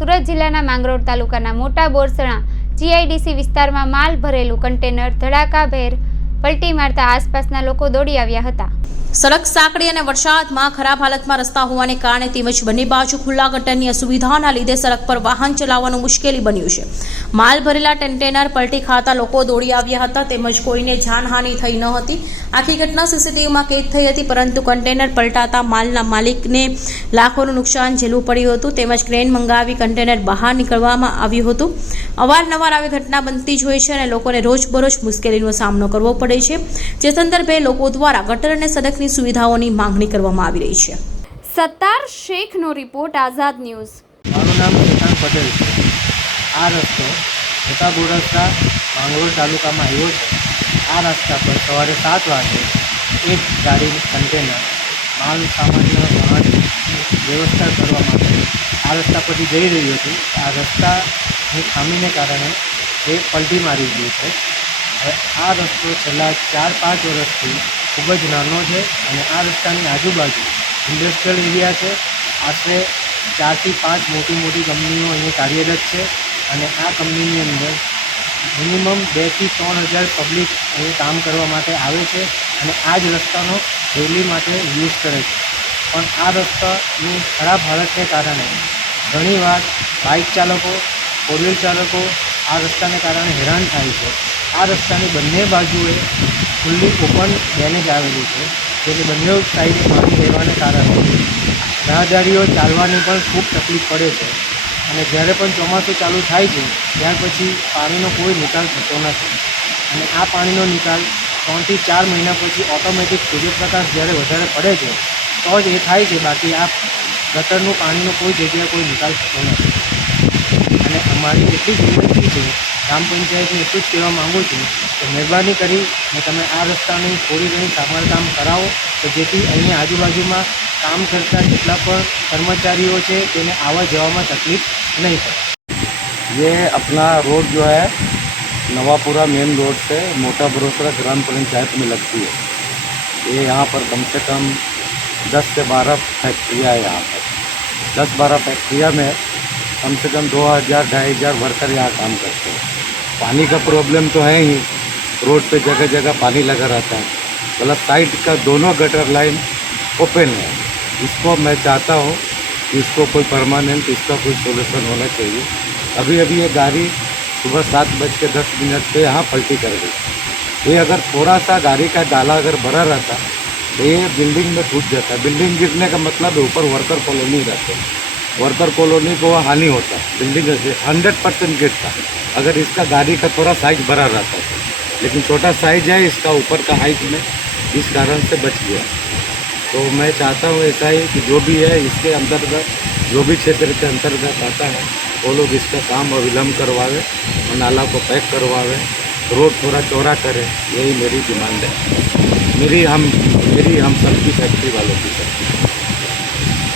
સુરત જિલ્લાના માંગરોળ તાલુકાના મોટા બોરસણા જીઆઈડીસી વિસ્તારમાં માલ ભરેલું કન્ટેનર ધડાકાભેર પલટી મારતા આસપાસના લોકો દોડી આવ્યા હતા. સડક સાંકડી અને વરસાદમાં ખરાબ હાલતમાં રસ્તા હોવાને કારણે તેમજ બંને બાજુ ખુલ્લા ગટરની અસુવિધાના લીધે સડક પર વાહન ચલાવવાનું મુશ્કેલી બન્યું છે. માલ ભરેલા કન્ટેનર પલટી ખાતા લોકો દોડી આવ્યા હતા તેમજ કોઈને જાનહાનિ થઈ ન હતી. આખી ઘટના સીસીટીવીમાં કેદ થઈ હતી, પરંતુ કન્ટેનર પલટાતા માલના માલિકને લાખોનું નુકસાન ઝેલવું પડ્યું હતું તેમજ ક્રેન મંગાવી કન્ટેનર બહાર નીકળવામાં આવ્યું હતું. અવારનવાર આવી ઘટના બનતી જ હોય છે અને લોકોને રોજબરોજ મુશ્કેલીનો સામનો કરવો પડે છે. જે સંદર્ભે લોકો દ્વારા ગટર અને સડકની સુવિધાઓની માંગણી કરવામાં આવી રહી છે. સત્તાર શેખનો રિપોર્ટ આઝાદ ન્યૂઝ. મારું નામ શેખાન પટેલ છે. આ રસ્તો મોટા રસ્તા માંગરોળ તાલુકામાં આવ્યો છે. આ રસ્તા પર સવારે સાત વાગે એક ગાડી કન્ટેનર માલ સામાન્ય વાહન વ્યવસ્થા કરવા માટે આ રસ્તા પરથી જઈ રહ્યું હતું. આ રસ્તાની ખામીને કારણે એ પલટી મારી ગયું છે આ રસ્તો છેલ્લા ચાર, પાંચ વર્ષથી ખૂબ જ નાનો છે અને આ રસ્તાની આજુબાજુ ઇન્ડસ્ટ્રીયલ એરિયા છે. આશરે ચારથી પાંચ મોટી મોટી કંપનીઓ અહીંયા કાર્યરત છે અને આ કંપનીની અંદર મિનિમમ બેથી ત્રણ હજાર પબ્લિક અહીં કામ કરવા માટે આવે છે અને આ જ રસ્તાનો ડેલી માટે યુઝ કરે છે. પણ આ રસ્તાની ખરાબ હાલતને કારણે ઘણીવાર બાઇક ચાલકો ફોર વ્હીલ ચાલકો આ રસ્તાને કારણે હેરાન થાય છે. આ રસ્તાની બંને બાજુએ ખુલ્લી ઓપન ડેમેજ આવેલી છે જેથી બંને સાઈડ પાણી રહેવાને કારણે રાહદારીઓ ચાલવાની પણ ખૂબ તકલીફ પડે છે. અને જ્યારે પણ ચોમાસું ચાલુ થાય છે, ત્યાર પછી પાણીનો કોઈ નિકાલ થતો નથી. અને આ પાણીનો નિકાલ ત્રણથી ચાર મહિના પછી ઓટોમેટિક સૂર્યપ્રકાશ જ્યારે વધારે પડે છે, તો જ એ થાય છે, બાકી આ ગટરનું પાણીનો કોઈ જગ્યાએ કોઈ નિકાલ થતો નથી. અને અમારી એટલી જ વિનંતી છે ગ્રામ પંચાયતને એટલું જ કહેવા માગું છું કે મહેરબાની કરી ને તમે આ રસ્તાની થોડી ઘણી સમારકામ કરાવો કે જેથી અહીંયા આજુબાજુમાં કામ કરતા જેટલા પણ કર્મચારીઓ છે તેને આવવા જવામાં તકલીફ નહીં પડે ये अपना रोड जो है नवापुरा मेन रोड से मोटा बरोसरा ग्राम पंचायत में लगती है ये यहाँ पर कम से कम 10 से 12 फैक्ट्रियाँ है यहाँ पर 10 12 फैक्ट्रिया में कम से कम दो हज़ार ढाई हज़ार वर्कर यहाँ काम करते हैं पानी का प्रॉब्लम तो है ही। रोड पे जगह जगह पानी लगा रहता है। मतलब साइड का दोनों गटर लाइन ओपन है। इसको मैं चाहता हूँ कि इसको कोई परमानेंट इसका कोई सोल्यूशन होना चाहिए। अभी अभी ये गाड़ी सुबह सात बज के दस मिनट पे यहाँ पलटी कर गई। ये अगर थोड़ा सा गाड़ी का डाला अगर भरा रहता तो ये बिल्डिंग में टूट जाता। बिल्डिंग गिरने का मतलब ऊपर वर्कर कॉलोनी रहते। हैं वर्कर कॉलोनी को हानि होता बिल्डिंग से हंड्रेड परसेंट गिरता अगर इसका गाड़ी का थोड़ा साइज़ भरा रहता तो लेकिन छोटा साइज़ है, इसका ऊपर का हाइट में इस कारण से बच गया। तो मैं चाहता हूँ ऐसा ही कि जो भी है, इसके अंतर्गत, जो भी क्षेत्र के अंतर्गत आता है, वो लोग इसका काम अविलंब करवावे और नाला को पैक करवावे, रोड थोड़ा चौड़ा करें, यही मेरी डिमांड है। मेरी हम मेरी हम सबकी फैक्ट्री वालों की है